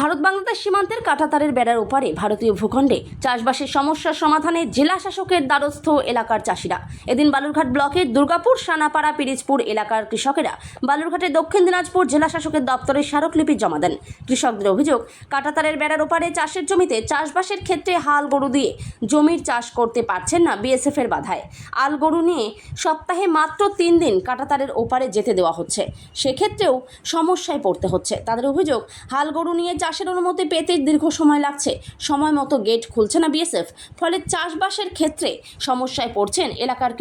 ভারত বাংলাদেশ সীমান্তের কাঁটাতারের বেড়ার ওপারে ভারতীয় ভূখণ্ডে চাষবাসের সমস্যার সমাধানে জেলা শাসকের দ্বারস্থ এলাকার চাষিরা। এদিন বালুরঘাট ব্লকের দুর্গাপুর সানাপাড়া পিরিজপুর এলাকার কৃষকেরা বালুরঘাটের দক্ষিণ দিনাজপুর জেলা শাসকের দপ্তরে স্মারকলিপি জমা দেন। কৃষকদের অভিযোগ, কাঁটাতারের বেড়ার ওপারে চাষের জমিতে চাষবাসের ক্ষেত্রে হাল গরু দিয়ে জমির চাষ করতে পারছেন না বিএসএফ এর বাধায়। আল গরু নিয়ে সপ্তাহে মাত্র 3 দিন কাঁটাতারের ওপারে যেতে দেওয়া হচ্ছে, সেক্ষেত্রেও সমস্যায় পড়তে হচ্ছে। তাদের অভিযোগ, হাল গরু নিয়ে চাষের অনুমতি পেতে দীর্ঘ সময় লাগছে, সময় মতো গেট খুলছে না বিএসএফ, ফলে চাষবাসের ক্ষেত্রে সমস্যায় পড়ছেন এলাকার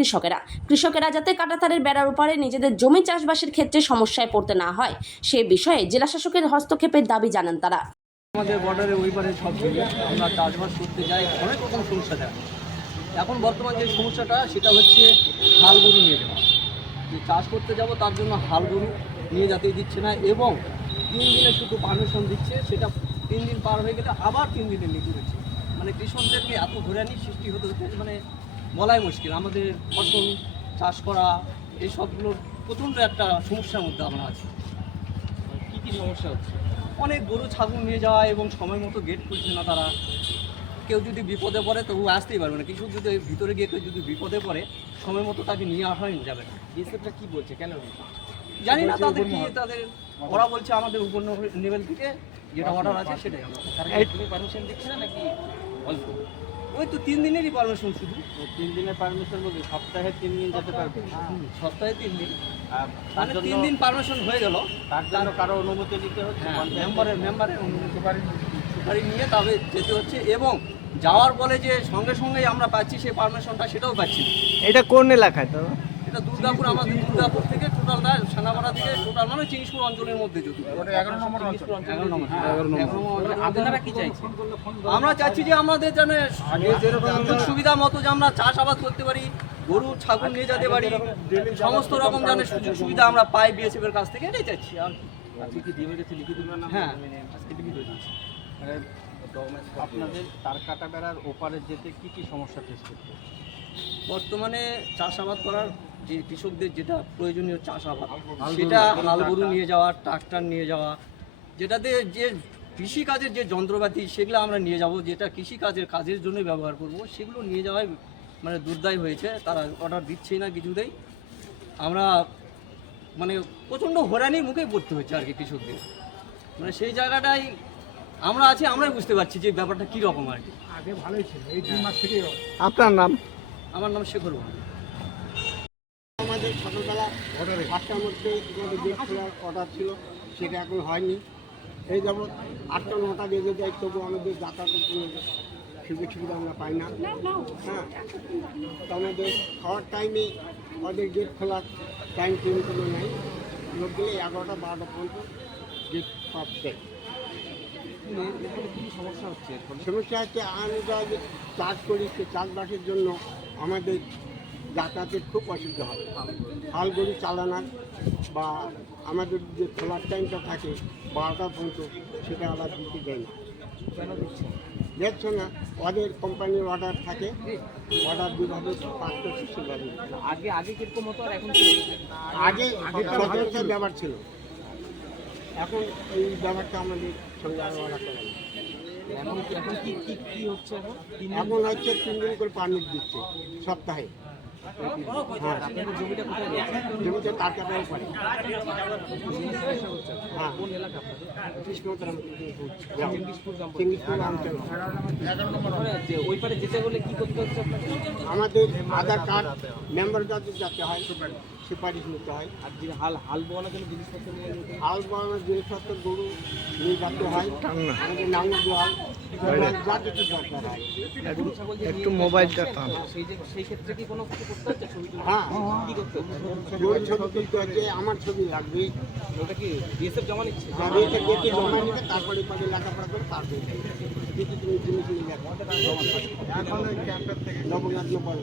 কৃষকেরা যাতে কাঁটাতারের বেড়ার উপরে নিজেদের জমি চাষবাসের ক্ষেত্রে সমস্যায় পড়তে না হয়, সে বিষয়ে জেলা শাসকের হস্তক্ষেপের দাবি জানান তারা। আমাদের বর্ডারে ওই পারে সব জায়গায় আমরা চাষবাস করতে যাই, অনেক রকম সমস্যা দেখা। এখন বর্তমান যে সমস্যাটা সেটা হচ্ছে হাল গরু নিয়ে যাওয়া। যে চাষ করতে যাব তার জন্য হাল গরু নিয়ে যেতে দিচ্ছে না, এবং 3 দিনে শুধু পারমিশন দিচ্ছে, সেটা 3 দিন পার হয়ে গেলে আবার 3 দিনে লিখে দিচ্ছে। মানে কৃষকদেরকে এত ঘোরানি সৃষ্টি হতে হতে মানে বলাই মুশকিল। আমাদের ফসল চাষ করা এইসবগুলোর প্রচণ্ড একটা সমস্যার মধ্যে আমরা আছি। কী কী সমস্যা হচ্ছে? অনেক গরু ছাগল নিয়ে যাওয়া এবং সময় মতো গেট খুলছে না তারা। কেউ যদি বিপদে পড়ে তবু আসতেই পারবে না। কিছু যদি ভিতরে গিয়ে কেউ যদি বিপদে পড়ে সময় মতো তাকে নিয়ে আসাই যাবে না। বিএসএফটা কি বলছে, কেন জানি না তাদের কি, ওরা বলছে আমাদের উপর লেভেল থেকে যেটা অর্ডার আছে সেটাই। পারমিশন দিচ্ছে না নাকি অল্প? ওই তো 3 দিনেরই পারমিশন, শুধু 3 দিনের পারমিশন বলতে সপ্তাহে 3 দিন যেতে পারবে? সপ্তাহে 3 দিন, তার মানে জন্য 3 দিন পারমিশন হয়ে গেল। তার জন্য কারো অনুমতি নিতে হচ্ছে, মেম্বারের সুপারি নিয়ে তবে যেতে হচ্ছে, এবং যাওয়ার বলে যে সঙ্গে সঙ্গেই আমরা পাচ্ছি সেই পারমিশনটা, সেটাও পাচ্ছি না। এটা কোন এলাকায় তো? এটা দুর্গাপুর, আমাদের দুর্গাপুর থেকে টোটালটা সানাপাড়া থেকে টোটাল মানে চিনিসপুর অঞ্চলের মধ্যে যদি 11 নম্বর আপনারা কি চাইছেন? আমরা চাচ্ছি যে আমাদের যেন সুযোগ সুবিধা মতো যে আমরা চাষাবাদ করতে পারি, গরু ছাগল নিয়ে যেতে পারি, সমস্ত রকম যেন সুযোগ সুবিধা আমরা পাই বিএসএফ এর কাছ থেকে, এটাই চাচ্ছি। আর আজকে কি ডিএমের কাছে লিখিত না? হ্যাঁ, আজকে লিখিত দিয়েছি। আপনাদের তার কাটা বেড়ার ওপারে যেতে কি কি সমস্যা ফেস করতে হচ্ছে? বর্তমানে চাষাবাদ করার যে কৃষকদের যেটা প্রয়োজনীয় চাষাবাদ, সেটা হাল গরু নিয়ে যাওয়া, ট্রাক্টর নিয়ে যাওয়া, যেটাতে যে কৃষিকাজের যে যন্ত্রপাতি সেগুলো আমরা নিয়ে যাব, যেটা কাজের জন্য ব্যবহার করব, সেগুলো নিয়ে যাওয়াই মানে দুর্দায় হয়েছে। তারা অর্ডার দিচ্ছেই না কিছুতেই। আমরা মানে প্রচণ্ড হয়রানির মুখেই পড়তে হচ্ছে আর কি কৃষকদের। মানে সেই জায়গাটাই আমরা আছি, আমরাই বুঝতে পারছি যে ব্যাপারটা কীরকম আর কি। আগে ভালোই ছিল, এই 2 মাস থেকেই। আপনার নাম? আমার নাম শেখর ভাই। আমাদের সকালবেলা 8টার মধ্যে আমাদের গেট খোলার অর্ডার ছিল, সেটা এখন হয়নি। এই যাবৎ 8টা 9টা বেজে যায়, তবু আমাদের যাতায়াতের কোনো সুযোগ সুবিধা আমরা পাই না। হ্যাঁ, তো আমাদের খাওয়ার টাইমে ওদের গেট খোলার টাইম কোনো নেই। লোক গেলে 11টা 12টা পর্যন্ত গেট সব দেয়। কি সমস্যা হচ্ছে? সমস্যা হচ্ছে আমরা যে চাষ করি, সে চাষবাসের জন্য আমাদের যাতায়াতের খুব অসুবিধা হয়। হাল গরু চালানোর বা আমাদের যে খোলার টাইমটা থাকে 12টা পর্যন্ত, সেটা আবার দিতে দেয় না। কেন দিচ্ছে? দেখছো না, ওদের কোম্পানির অর্ডার থাকে, অর্ডার যেভাবে পাস করছে সেভাবে। আগে কিরকম হতো আর এখন আগে সচরাচর ব্যবহার ছিল, এখন এই ব্যবহারটা আমাদের সঙ্গে আর অর্ডার করে না। এখন কি হচ্ছে? এখন হচ্ছে 3 দিন করে পারমিট দিচ্ছে সপ্তাহে। হ্যাঁ, আপনাদের জমিটা কোথায় রয়েছে? জমিতে তার কাটাও পারে। হ্যাঁ, কোন এলাকা আপনাদের? চিঙ্গিসপুর অঞ্চল। যে ওই পারে যেতে হলে কি করতে হচ্ছে আপনাদের? আমাদের আধার কার্ড, মেম্বার কার্ড যেতে হয়, সুপারিশ নিতে হয়। আর যে হাল বোয়ানোর জন্য জিনিসপত্র নিয়ে যেতে হয়? হাল বানানোর জিনিসপত্র গরু নিয়ে যেতে হয়, আমাদের নাঙল দেওয়া হয়, যা কিছু দরকার হয়। গরু ছাগল যে একটু নিয়ে মোবাইলটা টান। সেই ক্ষেত্রে কি কোনো কিছু করতে হচ্ছে? ছবি তুলতে? হ্যাঁ, কি করতে হচ্ছে? গরুর ছবি তুলতে হচ্ছে, আমার ছবি লাগবে, ওটা কি বিএসএফ জমা নিচ্ছে? এটা গেটে জমা নিবে, তারপরে পরে লেখাপড়া করে তারপরে কিছু তুমি জিনিস নিয়ে যাবে। এখন ওই ক্যাম্পের থেকে নবনাথ বড়